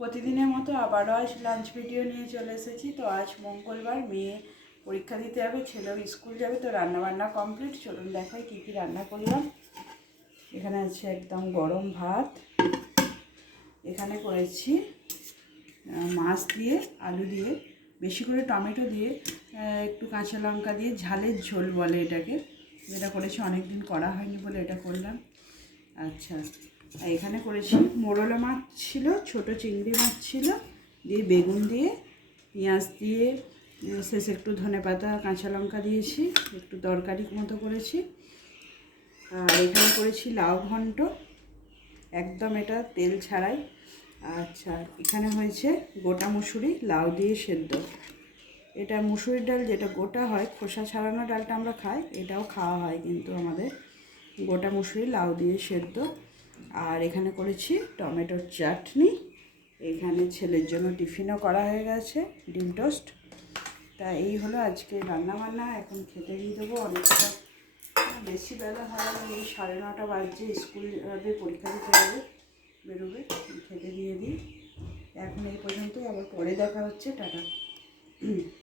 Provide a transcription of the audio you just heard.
প্রতিদিনের মতো আবারও আজ লাঞ্চ ভিডিও নিয়ে চলে এসেছি। তো আজ মঙ্গলবার, মেয়ে পরীক্ষা দিতে যাবে, ছেলেও স্কুল যাবে। তো রান্নাবান্না কমপ্লিট, চলুন দেখাই কী কী রান্না করলাম। এখানে আছে একদম গরম ভাত, এখানে করেছি মাছ দিয়ে আলু দিয়ে বেশি করে টমেটো দিয়ে একটু কাঁচা লঙ্কা দিয়ে ঝালের ঝোল বলে এটাকে, যেটা করেছি অনেক দিন করা হয়নি বলে এটা করলাম। আচ্ছা, এখানে করেছি মোরলা মাছ ছিল, ছোটো চিংড়ি মাছ ছিল, দিয়ে বেগুন দিয়ে পেঁয়াজ দিয়ে শেষে একটু ধনেপাতা কাঁচা লঙ্কা দিয়েছি, একটু তরকারি মতো করেছি। আর এখানে করেছি লাউ ঘন্ট, একদম এটা তেল ছাড়াই। আচ্ছা, এখানে হয়েছে গোটা মুসুরি লাউ দিয়ে সেদ্ধ। এটা মুসুরির ডাল যেটা গোটা হয়, খোসা ছাড়ানো ডালটা আমরা খাই, এটাও খাওয়া হয় কিন্তু আমাদের গোটা মুসুরি লাউ দিয়ে সেদ্ধ। আর এখানে করেছি টমেটোর চাটনি। এখানে ছেলের জন্য টিফিনও করা হয়ে গেছে, ডিম টোস্ট। তা এই হলো আজকে রান্নাবান্না। এখন খেতে দিয়ে দেবো, অনেকটা বেশি বেলা হয়, এই 9:30 বাজছে, স্কুল যাবে, পরীক্ষা দিতে যাবে, বেরোবে, খেতে দিয়ে দিই। এখন এই পর্যন্তই, আবার পরে দেখা হচ্ছে, টাটা।